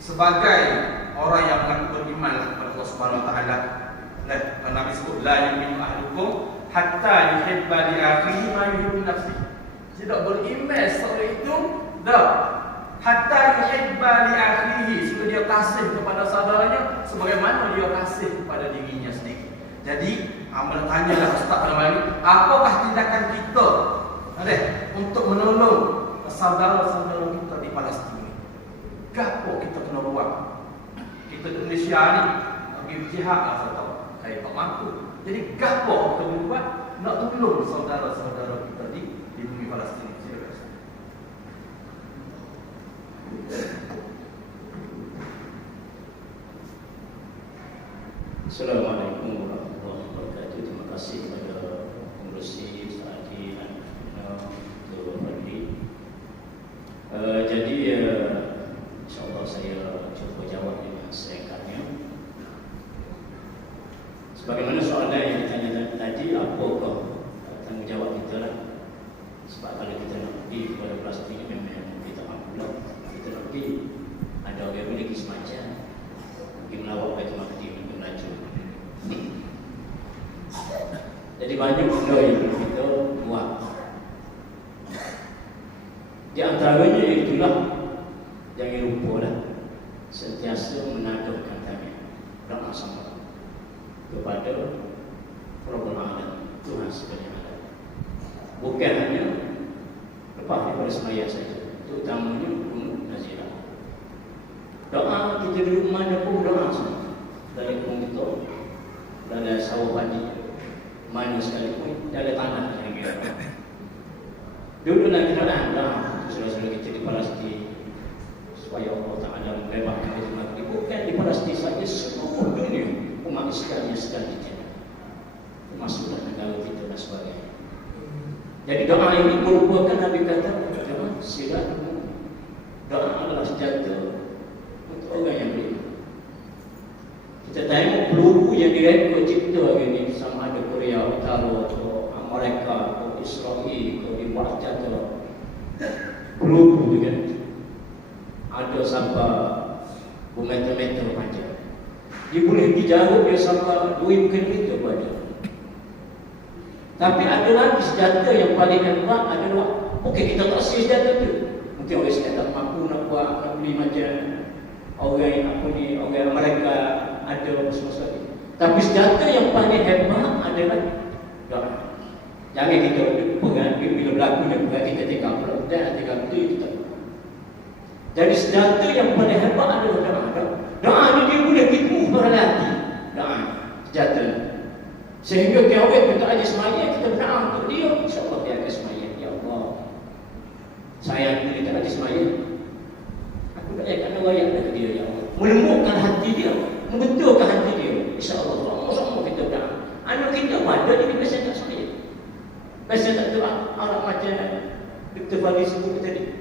sebagai orang yang mengaku beriman kepada Allah Subhanahu Wa Taala, Nabi sebut la yu'minu ahadukum hatta yuhibba li akhihi ma yuhibbu nafsi. Tidak beriman seorang itu dah hatta yuhibba li akhihi, supaya dia kasih kepada saudaranya sebagaimana dia kasih kepada dirinya sendiri. Jadi amal tanyalah Ustaz dalam ini, apakah tindakan kita untuk menolong saudara-saudara kita di Palestin? Gapo kita kena buat? Kita di Malaysia ni pergi jihad lah saya saya tak mampu. Jadi gapo kita boleh buat nak tolong saudara-saudara kita di bumi Palestin? Silakan. Assalamualaikum warahmatullahi wabarakatuh. Terima kasih kepada pengurusi Ustaz dan Tuan Fadli. Jadi InsyaAllah saya cuba jawab dengan singkatnya. Sebagaimana soalan yang ditanya tadi, apakah tanggungjawab kita lah. Sebab kalau kita nak pergi kepada Palestin ini memang kita mampu lah. Kita nak pergi, ada orang boleh pergi semacam pergi melawat Baitul Maqdis untuk melaju. Jadi banyak benda yang perlu kita buat. Di antaranya itulah, jangan lupa lah, sentiasa menaduhkan tangan doa sama kepada Rabbul Alamin, Tuhan sekalian ada. Bukan hanya lepas daripada semaya saja, terutamanya Gunung Nazirah. Doa kita duduk mana pun doa sama. Dari kampung kita, dari sawah padi, mana sekalipun, dari tanah yang kita doa. Dulu nak kita doa, saudara-saudara kita di Palestin, supaya Allah Ta'ala melebahkan Baitul Maqdis. Bukan di Palestin saja, seluruh dunia umat Islam yang sedang dijajah, termasuklah negara kita dan sebagainya. Jadi doa ini merupakan Nabi kata doa silaturahmi. Doa adalah senjata untuk orang yang beriman. Kita tengok peluru yang direkod cipta hari ini, sama ada Korea Utara atau Amerika atau Israel atau dibuat jatuh peluru juga ada sampai bermeter-meter panjang. Dia boleh dijaruk dia sampai 2 km pada. Tapi ada lagi senjata yang paling hebat adalah, okey kita tak sia senjata tu. Mungkin orang Islam tak mampu nak buat, nak beli macam orang apa ni, orang Amerika ada semasa ni. Tapi senjata yang paling hebat adalah doa. Jangan kita pegang bila berlaku dan kita tinggal pula dan tinggal betul kita. Jadi senjata yang paling hebat adalah doa. Doa ni dia boleh tipu orang hati. Doa senjata. Sehingga kita ada semaya, kita berdoa untuk dia, insya-Allah dia akan semaya. Ya Allah, sayang kita ada semaya. Aku doakan ayat dari dia, ya Allah. Melembutkan hati dia, membetulkan hati dia. Insya-Allah, sama-sama kita berdoa. Anak kita pada dia biasa tak semaya. Biasa tak doa, orang macam Dr. Fadli sebut tadi.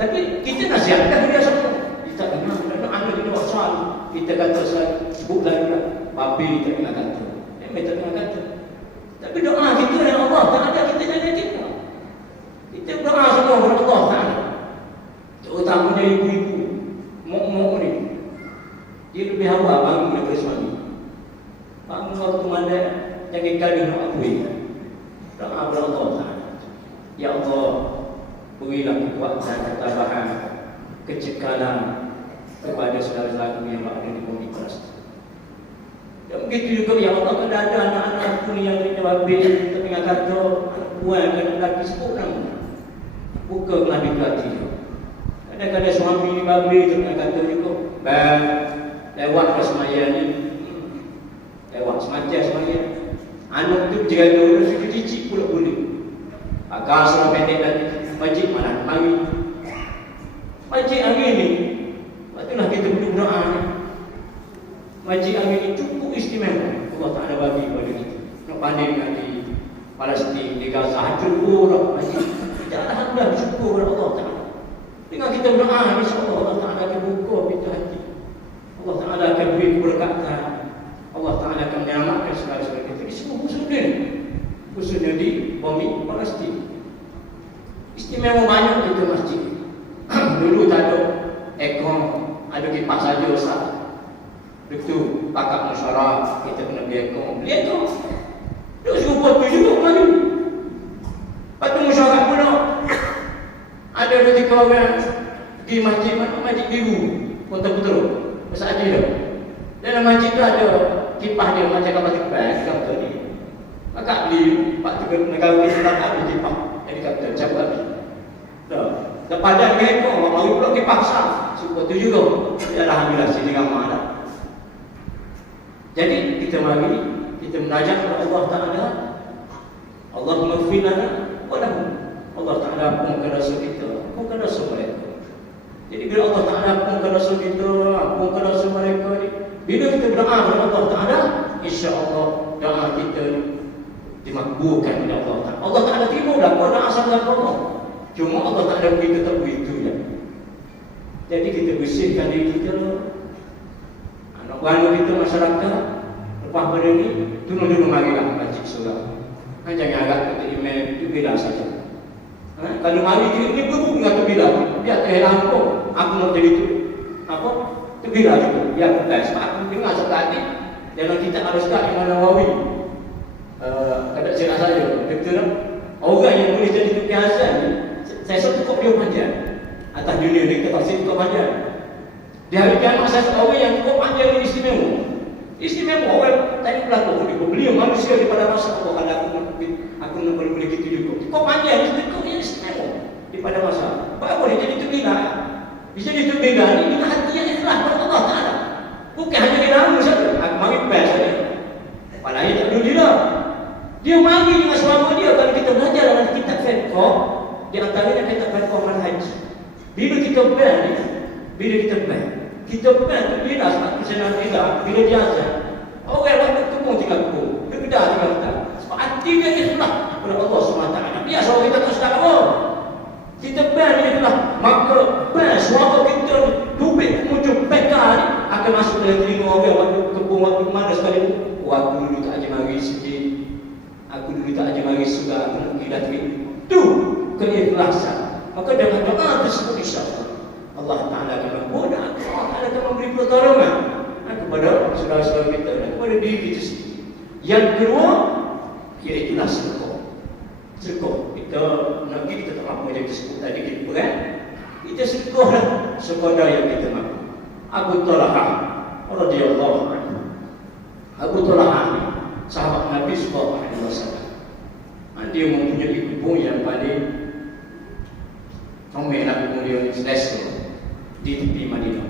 Tapi kita nasihatkan dia semua. Kita kenal anak kita wasal. Kita kata sebut lagi lah. Babi tak kena kata. Memang tak kena kata. Tapi doa kita yang Allah tak ada kita jadi kita. Kita doa semua kepada Allah Ta'ala. Terutamanya ibu-ibu, mok-mok ni. Dia lebih awal bangun daripada suami. Bangun waktu mana jangan kali nak akui. Doa kepada Allah Ta'ala. Ya Allah, berilah kekuatan, ketabahan, kecekalan kepada saudara-saudaraku yang berada di bumi Palestin. Dan begitu juga ya Allah, kalau ada anak-anak aku ni yang teringat babi, teringat kata, perempuan dan lelaki sebut nama. Buka Nabi hati dia. Kadang-kadang suami babi tu nak kata juga, bang, lewat ke semaya ni. Lewat semacam semaya. Anak tu berjaga orang sujud cicik pula boleh. Agak serah pendek lagi. Majid mana? Mari. Majid hari ni. Itulah kita berdoa ni. Majid hari ni cukup istimewa. Allah Ta'ala bagi kepada kita. Nak pandai dengan di Palestin, di Gaza, hancur orang majid. Alhamdulillah bersyukur kepada Allah Ta'ala. Dengan kita berdoa, insya-Allah Allah Ta'ala akan buka pintu hati. Allah Ta'ala akan beri keberkatan. Allah Ta'ala akan menyelamatkan segala-segala kita. Ini semua khususnya di bumi Palestin. Istimewa banyak itu masjid. Dulu tak ada aircon, ada kipas saja Ustaz. Betul, pakak masyarakat kita kena beli aircon. Beli aircon. Dia suruh tu juga maju. Lepas tu masyarakat pula ada ketika orang pergi masjid, mana masjid biru Kota Putera, Besar Haji tu. Dalam masjid tu ada kipas dia macam kapal kipas kata ni. Maka beli Pak Tiga negara kita tak ada kipas. Jadi kata siapa ni? Dah padan dia pun baru pula kipas sah. Suka tu juga. Alhamdulillah sini ramai dah. Jadi kita mari kita menajak kepada Allah Ta'ala. Allahumma ighfir lana wa lahum. Allah Ta'ala ampunkan dosa kita, ampunkan dosa mereka. Jadi bila Allah Ta'ala ampunkan dosa kita, ampunkan dosa mereka ni, bila kita berdoa kepada Allah Ta'ala, insya-Allah doa kita dimakbulkan oleh Allah Ta'ala. Allah Ta'ala terima dah doa asal Allah. Cuma Allah Ta'ala beri tetap begitu ya. Jadi kita bersihkan diri kita, anak-anak kita, masyarakat. Lepas pada ni, tolong marilah baca surah. Jangan agak kata email tu bila saja. Kalau mari dia ni berhubung dengan tu bila. Dia tak heran pun. Aku nak jadi tu. Apa? Tu bila juga. Dia bukan. Sebab aku dengar sekali. Dalam kitab Al-Ustaz Imam Nawawi. Kata cerita saya. Betul tak? Orang yang boleh jadi tu biasa ni. Saya rasa cukup dia panjang. Atas dunia ni kita pasti cukup panjang. Di hari kiamat saya tahu yang cukup panjang ni istimewa. Istimewa orang tadi berlaku beliau manusia daripada masa Allah aku nak boleh gitu juga. Kau panjang itu kau yang istimewa daripada masa. Apa boleh jadi tu bila? Bisa jadi tu bila ni dengan hati yang ikhlas kepada Allah Taala. Bukan hanya dengan saja. Aku mari best saja. Kepala dia tak dulu dia. Dia mari dengan suami dia kalau kita belajar dalam kitab fiqh di antaranya kitab fiqh manhaj. Bila kita kita tu bila sebab kesenangan kita bila dia azan orang waktu kebun tinggal kebun dia kedah tinggal kedah sebab hati dia ikhlas kepada Allah SWT. Biasa orang kita tak sedar apa kita dia ikhlas maka suara kita tubik muncul peka ni akan masuk dalam telinga orang waktu kebun waktu mana sekali aku dulu tak aja mari sikit aku dulu tak aja mari surah aku nak pergi dah tu keikhlasan maka dengan doa tersebut insyaAllah Allah Ta'ala akan memudahkan, Allah Ta'ala akan memberi pertolongan kepada saudara-saudara kita dan kepada diri kita sendiri. Yang kedua, ialah sedekah. Kita nak pergi, kita tak mampu jadi sebut tadi kita berat. Kita sedekahlah sekadar yang kita mampu. Abu Talhah radhiyallahu anhu. Abu Talhah ni sahabat Nabi sallallahu alaihi wasallam. Dia mempunyai kebun yang paling comel lah kebun dia selesa. Di tepi Madinah.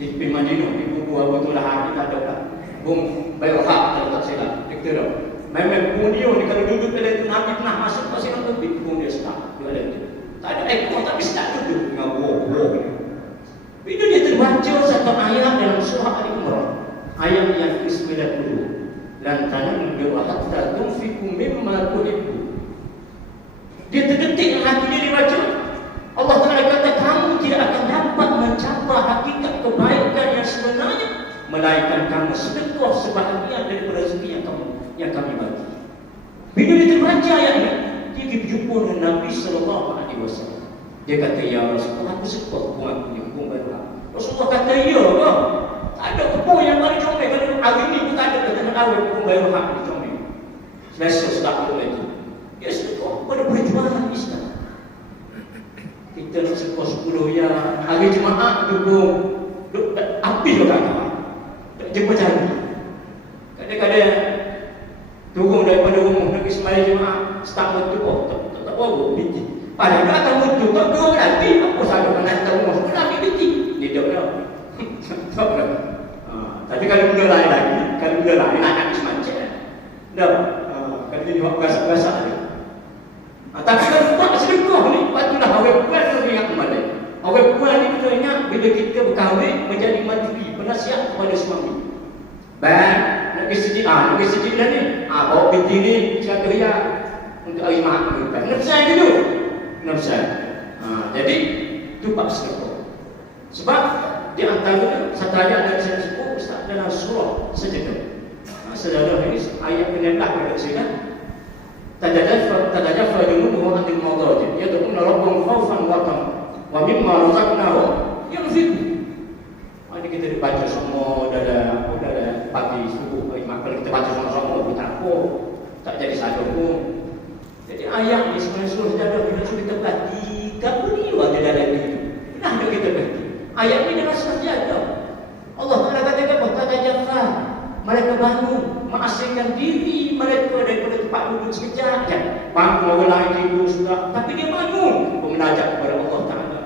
Di tepi Madinah, di kubu Abu Talhah kita ada lah. Bum Bayuhaq kalau tak silap. Kita dah. Memang kebun dia ni kalau duduk pada itu Nabi pernah masuk pasti nak tepi kebun dia start. Dia ada tu. Tak ada ekor tapi start duduk dengan wow. Bila dia terbaca satu ayat dalam surah Al-Imran, ayat yang ke-90. Lan tanallu hatta tunfiqu mimma tuhibbu. Dia terdetik hati dia dibaca. Allah Ta'ala kata kamu tidak akan dapat mencapai hakikat kebaikan yang sebenarnya melainkan kamu sedekah sebahagian daripada rezeki yang kami bagi. Bila dia terbaca ayat ini, dia berjumpa dengan Nabi sallallahu alaihi wasallam. Dia kata, "Ya Rasulullah, aku sedekah kebun aku ni, kebun Bayuhaq." Rasulullah kata, "Ya ke? Tak ada kebun yang paling comel. Kalau hari ni pun tak ada kata awet kebun Bayuhaq ni comel." Selesa sedekah itu. Dia sedekah pada perjuangan Islam. Kita nak sedekah 10 ya hari Jumaat duduk api juga tak jumpa janji. Kadang-kadang turun daripada rumah nak pergi sembahyang Jumaat start motor bawa biji. Padahal akan muncul tak kau nanti apa sahaja nak tahu masuk lagi biji. Ni dia dah. Tapi kalau benda lain lagi, kalau benda lain anak semacam dah. Kalau dia buat biasa-biasa ni. Tapi kalau buat sedekah ni, patutlah awak buat lebih ingat kembali. Awak buat ni kita ingat bila kita berkahwin menjadi menteri penasihat kepada suami. Baik, nak pergi sejid dah ni. Bawa binti ni satu ria untuk air makan. Nafsan dulu. Nafsan. Jadi tu pak sedekah. Sebab di antara satu ayat dari saya sebut Ustaz dalam surah Sajdah. Saudara ini ayat penyerah pada saya. Tadajafa junubuhum anil madaji yad'una rabbahum khawfan wa mimma razaqnahum yunfiqun. Ini kita dibaca semua dalam pagi subuh kalau kita baca sama-sama kita apa tak jadi satu pun. Jadi ayat ni sebenarnya surah Sajdah bila kita perhati beliau ada dalam itu. Nah kita perhati. Ayat ni dalam surah Sajdah. Allah Taala katakan bahawa tadajafa mereka bangun mengasingkan diri mereka daripada tempat duduk sekejap je. Bangun orang lain tidur sudah, tapi dia bangun menajak kepada Allah Taala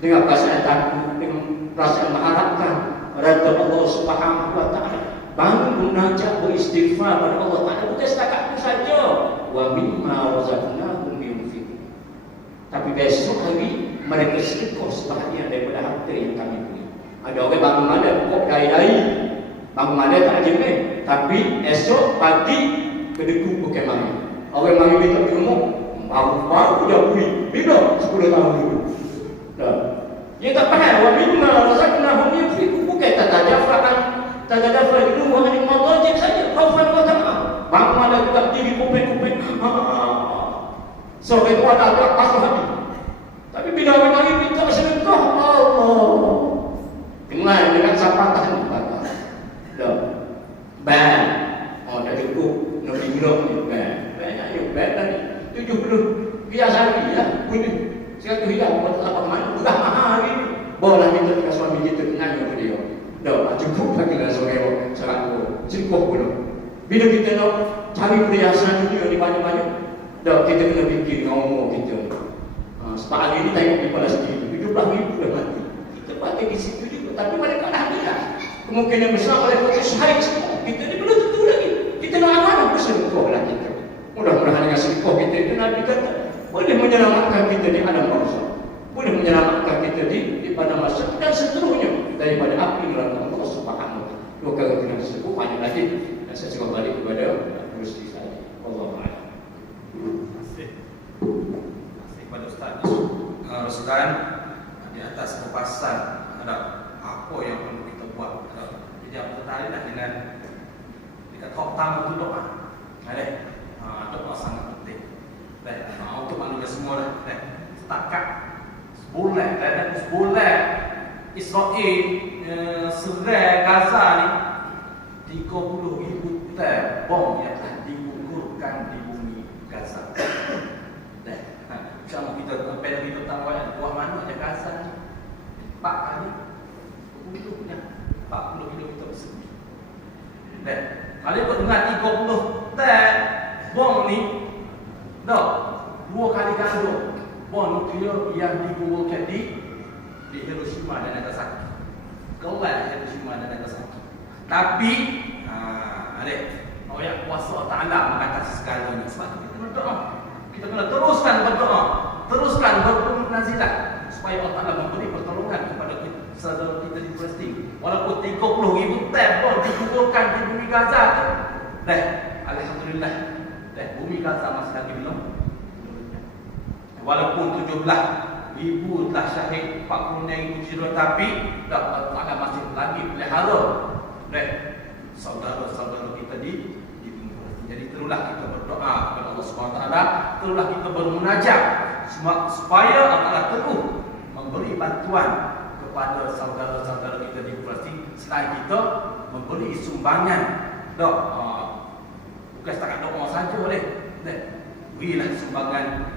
dengan perasaan takut, dengan perasaan mengharapkan redha Allah Subhanahu Wa Taala. Bangun menajak beristighfar kepada Allah Taala, bukan setakat itu saja. Wa mimma razaqnahum yunfiqun. Tapi besok hari mereka sedekah sebahagian daripada harta yang kami beri. Ada orang bangun malam kok dari bangun malam tak jenis, tapi esok pagi kedekut bukan mari. Orang mari minta ilmu, baru dah beri. Bila 10 tahun dulu. Dah. Dia tak faham wa mimma razaqnahum yunfiqun, bukan tadajafa junubuhum anil madaji saja. Khaufan wa tama'an. Bangun malam tak diri kuping-kuping. So itu ada pasal hati. Tapi bila orang mari minta sedekah, Allah. Dengan sapatan bakal. Dah. Ban. Dah cukup nak minum ni. Banyak tadi. 70 biasa hari ya. Bunyi. Sekali hilang buat apa mana? Bukan mahal ni. Boleh kita dengan suami kita kenal dengan dia. Dah cukup bagi lah seorang selaku cukup pun. Bila kita nak cari perhiasan dunia ni banyak-banyak, dah kita kena fikir dengan umur kita. Sebab hari ni tengok di Palestin 17,000 dah mati. Kita pakai di situ juga, tapi mereka dah ada. Kemungkinan besar mereka itu syahid semua. Kita ni belum tentu lagi. Kita nak amanah bersedekah lah kita. Mudah-mudahan dengan sedekah kita itu Nabi kata boleh menyelamatkan kita di alam barzakh, boleh menyelamatkan kita di padang mahsyar dan seterusnya daripada api neraka Allah Subhanahu. Dua kali kita sebut banyak lagi. Dan saya coba balik kepada kursi saya. Wallahu a'lam. Terima kasih kepada Ustaz Rusdan di atas kupasan ada apa yang perlu kita buat. Jadi apa tertariklah dengan dekat top tamu tu doa. Doa sangat penting. Untuk manusia semua lah. Setakat sebulan Israel serang Gaza ni 30,000 ton bom yang telah digugurkan di bumi Gaza. Macam kita compare kita tahu buah mana je Gaza ni 4 kali 40 km persegi. Kalau ikut dengan 30 ton bom ni dah 2 kali ganda bom nuklear yang digugurkan di Hiroshima dan Nagasaki. Kelas Hiroshima dan Nagasaki. Tapi orang yang kuasa Ta'ala mengatasi segalanya. Sebab itu kita berdoa. Kita kena teruskan berdoa, teruskan bermunazilah supaya Allah Ta'ala memberi pertolongan kepada saudara kita di Palestin. Walaupun 30,000 ton bom digugurkan di bumi Gaza tu. Alhamdulillah. Bumi Gaza masih lagi belum. Walaupun 17,000 telah syahid, 46,000 jiwa, tapi Allah Ta'ala masih lagi pelihara saudara-saudara kita di bumi Palestin. Jadi teruslah kita berdoa kepada Allah SWT, teruslah kita bermunajat supaya Allah Ta'ala terus memberi bantuan kepada saudara-saudara kita di Palestin. Selain kita memberi sumbangan, bukan setakat doa saja boleh. Berilah sumbangan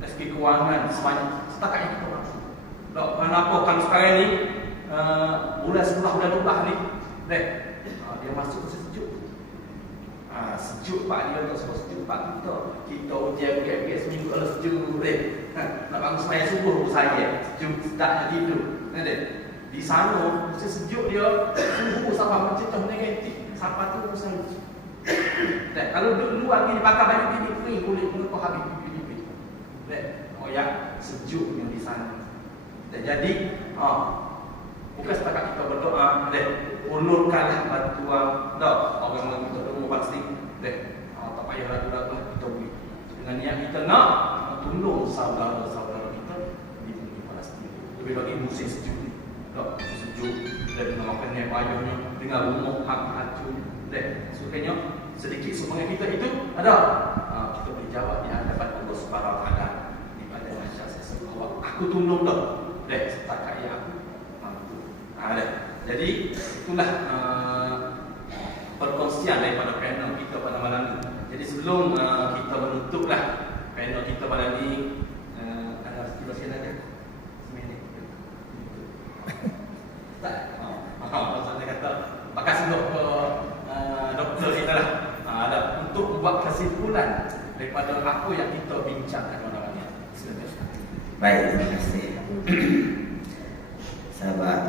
rezeki kewangan sebanyak setakat yang kita mampu. Kenapa kan sekarang ni bulan 10 bulan 12 ni dia masuk sejuk. sejuk pak dia tak sebab sejuk pak kita ujian PKP seminggu kalau sejuk deh. Nak bangun sembahyang subuh pun saya sejuk tak tidur. Ada di sana mesti sejuk dia subuh sampai macam negatif sampai tu saya. Dan kalau duduk luar ni pakai baju pini kulit pun kau habis pipi. Oh ya sejuk yang di sana. Dan jadi bukan setakat kita berdoa, ulurkanlah bantuan, orang yang kita tunggu pasti, tak payah ragu-ragu kita beri. Dengan niat kita nak tolong saudara-saudara kita di bumi Palestin. Lebih bagi musim sejuk ni, musim sejuk dan dengan makannya payahnya, dengan rumah hancur, sukanya sedikit sumbangan kita itu ada. Kita boleh jawab di hadapan Allah Subhanahu Wa Taala di pada mahsyar sesuatu. Aku tolong setakat yang aku mampu. Jadi itulah perkongsian daripada panel kita pada malam ini. Jadi sebelum kita menutuplah panel kita pada ini, ada sekitar sekali lagi. Seminit. Tak. Saya kata makasih doktor kita lah. Ada untuk buat kesimpulan daripada apa yang kita bincangkan malam ini. Silakan. Baik, terima kasih. Sahabat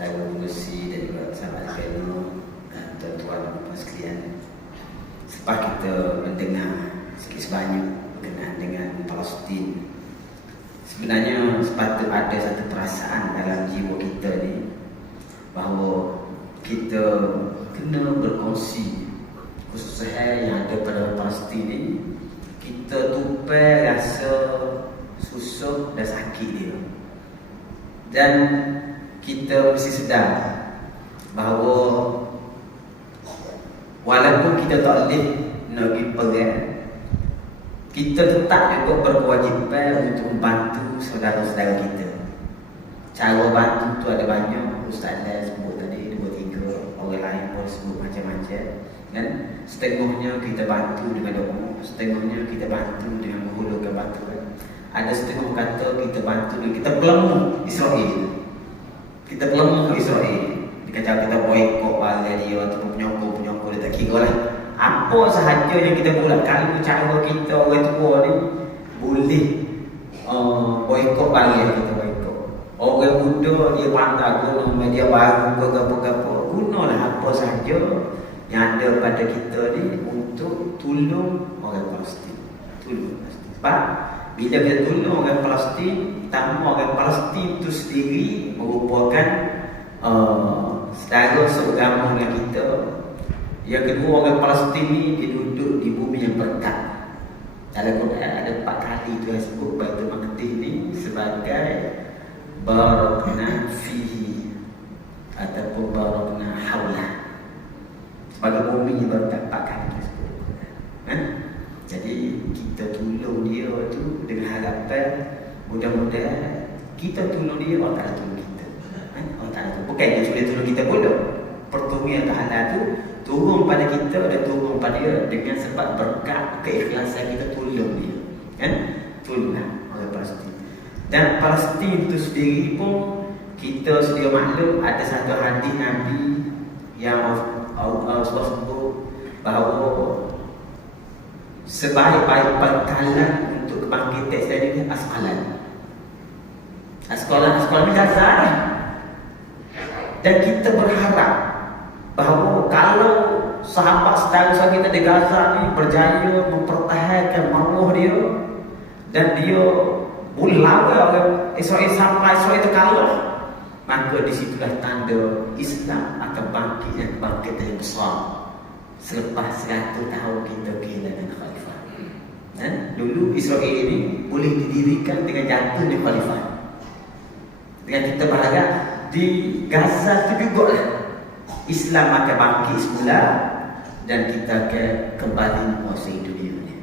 sahabat pengurusi dan juga sahabat panel, tuan-tuan dan puan sekalian, selepas kita mendengar sikit sebanyak berkenaan dengan Palestin, sebenarnya sepatutnya ada satu perasaan dalam jiwa kita ni bahawa kita kena berkongsi khususnya yang ada pada Palestin ni. Kita tupai rasa susah dan sakit dia, dan kita mesti sedar bahawa walaupun kita tak boleh nak pergi perang, kita tetap juga berkewajipan untuk membantu saudara-saudara kita. Cara bantu tu ada banyak. Ustaz dah sebut tadi 2-3, orang lain pun sebut macam-macam kan. Setengahnya kita bantu dengan doa, setengahnya kita bantu dengan menghulurkan bantuan. Ada setengah kata kita bantu dengan kita pelemu Israel. Kita pelemu Israel. Dikata kita boikot balik dia ataupun penyokong dia, tak kira lah. Apa sahaja yang kita buat, kalau cara kita orang tua ni boleh boikot balik kita boikot. Orang muda dia pandai guna media baru apa-apa. Gunalah apa sahaja yang ada pada kita ni untuk tolong orang Palestin. Tolong Palestin. Sebab bila kita tolong orang Palestin, pertama orang Palestin itu sendiri merupakan saudara seagama dengan kita. Yang kedua, orang Palestin ni dia duduk di bumi yang berkat. Dalam Quran ada 4 kali Tuhan sebut Baitul Maqdis ni sebagai barakna fihi ataupun barakna haulah, sebagai bumi yang berkat 4 kali tersebut. Jadi kita tolong dia tu dengan harapan mudah-mudahan kita tolong dia, Allah Ta'ala tolong kita. Allah Ta'ala tu bukan dia sudah tolong kita pula. Pertolongan Ta'ala tu turun pada kita dan turun pada dia dengan sebab berkat keikhlasan kita tolong dia. Tolonglah orang Palestin. Dan Palestin itu sendiri pun kita sedia maklum ada satu hadis Nabi yang Allah sebut bahawa sebaik-baik bekalan untuk kebangkitan saya ini asqalan. Asqalan ni Gaza ni. Dan kita berharap bahawa kalau sahabat-saudara kita di Gaza ni berjaya mempertahankan maruah dia dan dia boleh lawan orang Israel sampai Israel itu kalah, maka disitulah tanda Islam akan bangkit dan kebangkitan yang besar selepas 100 tahun kita kehilangan khalifah. Dulu Israel ini boleh didirikan dengan jatuhnya khalifah. Dengan kita berharap di Gaza itu juga lah Islam akan bangkit semula dan kita akan kembali menguasai dunia ni.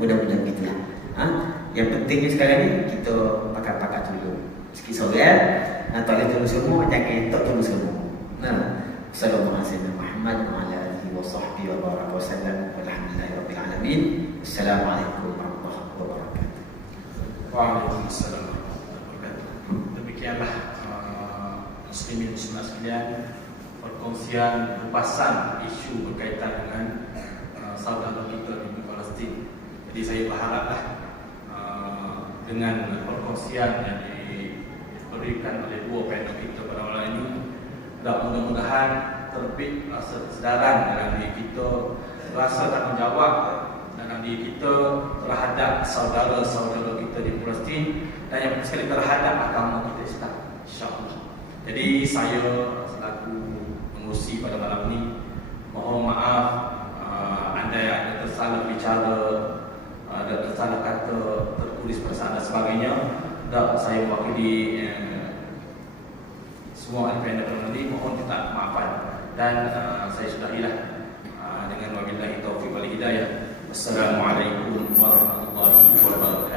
Mudah-mudahan gitulah. Yang pentingnya sekarang ni kita pakat-pakat tolong. Sikit soal, tak boleh tolong semua, jangan tak tolong semua. Assalamualaikum warahmatullahi wabarakatuh. وصحبه وبارك وسلم والحمد لله رب العالمين. السلام عليكم ورحمة الله وبركاته. Waalaikumsalam warahmatullahi wabarakatuh. Demikianlah muslimin muslimat sekalian, perkongsian kupasan isu berkaitan dengan saudara kita di Palestin. Jadi saya berharaplah dengan perkongsian yang diberikan oleh dua panel kita pada malam ini, dan mudah-mudahan terbit rasa kesedaran dalam diri kita, rasa tanggungjawab dalam diri kita terhadap saudara-saudara kita di Palestin, dan yang penting sekali terhadap agama kita Islam, insya-Allah. Jadi saya selaku pengurusi pada malam ini mohon maaf andai ada tersalah bicara, ada tersalah kata, tertulis perasaan dan sebagainya. Dan saya mewakili semua independen peneliti, mohon kita maafkan. Dan saya sudahilah dengan wabillahi taufiq wal hidayah. Wassalamualaikum warahmatullahi wabarakatuh.